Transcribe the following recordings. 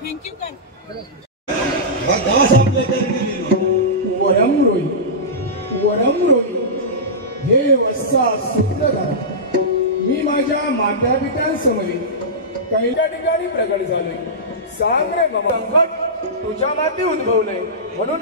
Thank you काय वरम रोई हे वस्सा सुंदर मी माझ्या मातापित्यांसमोर कैल्या ठिकाणी प्रगट झालोय. सांग रे बाबा, संकट तुझ्या माती उद्भवलंय म्हणून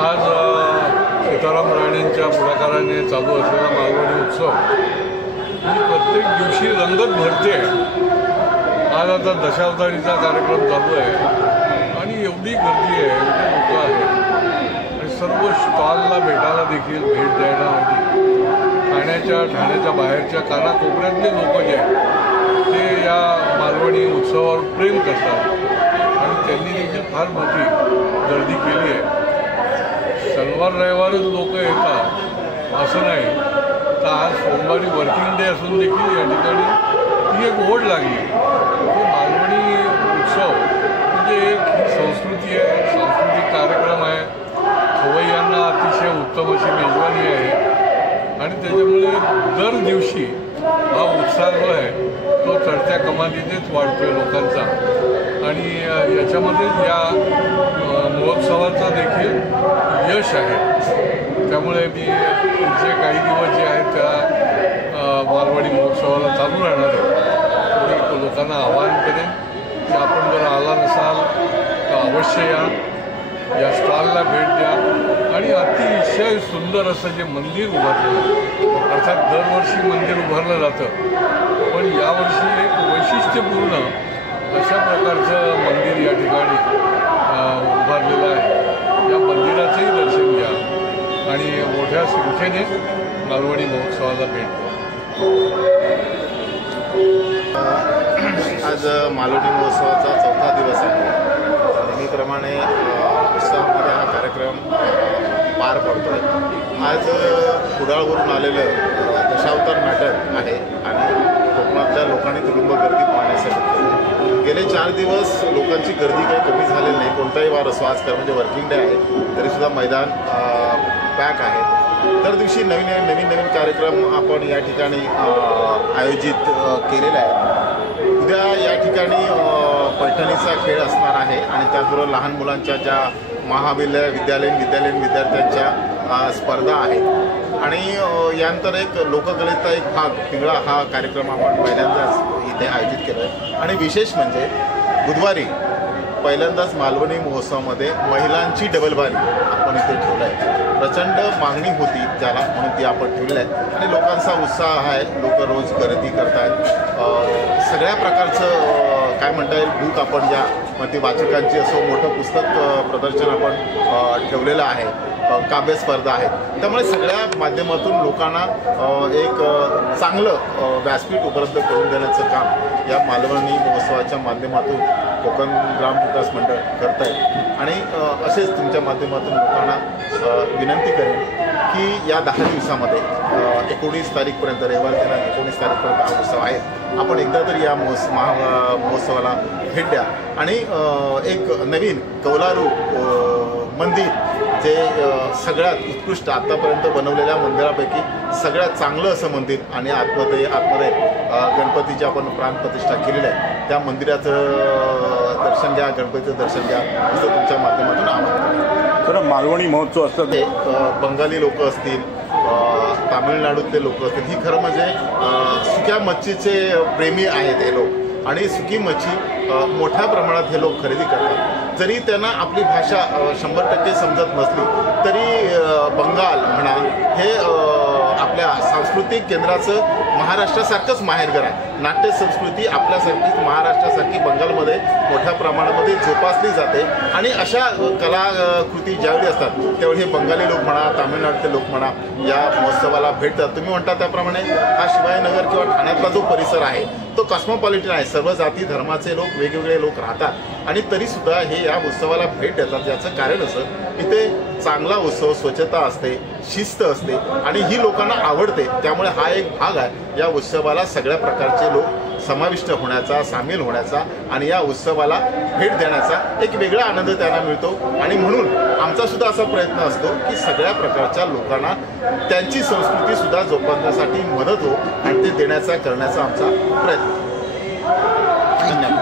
आज सीताराम राणेंच्या पुढाकाराने चालू असलेला मालवणी उत्सव ही प्रत्येक दिवशी रंगत भरते. आज आता दशावतारीचा कार्यक्रम चालू आहे आणि एवढी गर्दी आहे, एवढे लोक आहेत आणि सर्व स्टॉलला भेटायला देखील भेट द्यायला ठाण्याच्या बाहेरच्या कानाकोपऱ्यातले लोक जे आहेत ते या मालवणी उत्सवावर प्रेम करतात आणि त्यांनी देखील फार मोठी गर्दी केली आहे. शनिवार रविवारच लोक येतात असं नाही, तर आज सोमवारी वर्किंग डे असून देखील या ठिकाणी ती एक ओढ लागली. मालवणी उत्सव म्हणजे एक संस्कृती आहे, सांस्कृतिक कार्यक्रम आहे, खवय्यांना अतिशय उत्तम अशी मेजवानी आहे आणि त्याच्यामुळे दर दिवशी हा उत्साह जो आहे तो चढत्या कमानीनेच वाढतोय लोकांचा आणि याच्यामध्येच या महोत्सवाचा देखील यश आहे. त्यामुळे मी पुढचे काही दिवस जे आहेत त्या मालवणी महोत्सवाला चालू राहणार आहे. मी लोकांना आवाहन करेन की आपण जर आला नसाल तर अवश्य या स्टॉलला भेट द्या आणि अतिशय सुंदर असं जे मंदिर उभारलेलं आहे, अर्थात दरवर्षी मंदिर उभारलं जातं पण यावर्षी एक वैशिष्ट्यपूर्ण अशा प्रकारचं मंदिर या ठिकाणी उभारलेलं आहे. या मंदिराचंही दर्शन घ्या आणि मोठ्या संख्येने मालवणी महोत्सवाला भेट द्या. आज मालवणी महोत्सवाचा 4था दिवस आहे. नेहमीप्रमाणे उत्सवामध्ये हा कार्यक्रम पार पडतो आहे. आज कुडाळवरून आलेलं दशावतार नाटक आहे आणि कोकणातल्या लोकांनी तुडुंब गर्दी पाहण्यासाठी गेले 4 दिवस लोकांची गर्दी काही कमी झालेली नाही. कोणताही वार असो, आज म्हणजे वर्किंग डे आहे तरीसुद्धा मैदान पॅक आहे. दर दिवशी नवीन कार्यक्रम आपण या ठिकाणी आयोजित केलेला आहे. उद्या या ठिकाणी पैठणीचा खेळ असणार आहे आणि त्याचबरोबर लहान मुलांच्या ज्या विद्यालयीन विद्यार्थ्यांच्या स्पर्धा आहेत आणि यानंतर एक लोककलेचा एक भाग पिंगळा हा कार्यक्रम आपण पहिल्यांदाच इथे आयोजित केला आहे. आणि विशेष म्हणजे बुधवारी पहिल्यांदाच मालवणी महोत्सवामध्ये महिलांची डबल बारी आपण इथे ठेवलं आहे. प्रचंड मागणी होती त्याला, म्हणून ती आपण ठेवलं आहे आणि लोकांचा उत्साह आहे. लोक रोज खरेदी करत आहेत. सगळ्या प्रकारचं काय म्हणता येईल बुक आपण ज्या मग ती वाचकांची असो मोठं पुस्तक प्रदर्शन आपण ठेवलेलं आहे. काव्य स्पर्धा आहेत. त्यामुळे सगळ्या माध्यमातून लोकांना एक चांगलं व्यासपीठ उपलब्ध करून देण्याचं काम या मालवणी महोत्सवाच्या माध्यमातून कोकण ग्राम विकास मंडळ करत आहे. आणि असेच तुमच्या माध्यमातून लोकांना विनंती करेन की या 10 दिवसामध्ये 19 तारीखपर्यंत रविवार दिनांक 19 तारीखपर्यंत हा उत्सव आहे. आपण एकदा तरी या महोत्सवाला भेट द्या आणि एक नवीन कौलारू मंदिर जे सगळ्यात उत्कृष्ट आत्तापर्यंत बनवलेल्या मंदिरापैकी सगळ्यात चांगलं असं मंदिर आणि आतमध्ये गणपतीची आपण प्राणप्रतिष्ठा केलेली आहे. त्या मंदिराचं दर्शन घ्या, गणपतीचं दर्शन घ्या असं तुमच्या माध्यमातून आवाहन. तर मालवणी महोत्सव असतात ते बंगाली लोक असतील, तामिळनाडूतले लोक असतील, ही खरं म्हणजे सुक्या मच्छीचे प्रेमी आहेत हे लोक आणि सुकी मच्छी मोठ्या प्रमाणात हे लोक खरेदी करतात. जरी त्यांना आपली भाषा 100% समजत नसली तरी बंगाल म्हणा हे आपल्या सांस्कृतिक केंद्राचं महाराष्ट्रासारखंच माहेरघर आहे. नाट्य संस्कृती आपल्यासारखीच महाराष्ट्रासारखी बंगालमध्ये मोठ्या प्रमाणामध्ये जोपासली जाते आणि अशा कलाकृती ज्यावेळी असतात त्यावेळी हे बंगाली लोक म्हणा, तामिळनाडूचे लोक म्हणा या महोत्सवाला भेट देतात. तुम्ही म्हणता त्याप्रमाणे हा शिवाजीनगर किंवा ठाण्यातला जो परिसर आहे तो कॉस्मोपॉलिटन आहे. सर्व जाती धर्माचे लोक वेगवेगळे लोक राहतात आणि तरीसुद्धा हे या उत्सवाला भेट देतात. याचं कारण असं इथे चांगला उत्सव, स्वच्छता असते, शिस्त असते आणि ही लोकांना आवडते. त्यामुळे हा एक भाग आहे या उत्सवाला सगळ्या प्रकारचे लोक समाविष्ट होण्याचा, सामील होण्याचा आणि या उत्सवाला भेट देण्याचा एक वेगळा आनंद त्यांना मिळतो. आणि म्हणून आमचा सुद्धा असा प्रयत्न असतो की सगळ्या प्रकारच्या लोकांना त्यांची संस्कृती सुद्धा जोपासण्यासाठी मदत हो आणि ते देण्याचा करण्याचा आमचा प्रयत्न. धन्यवाद.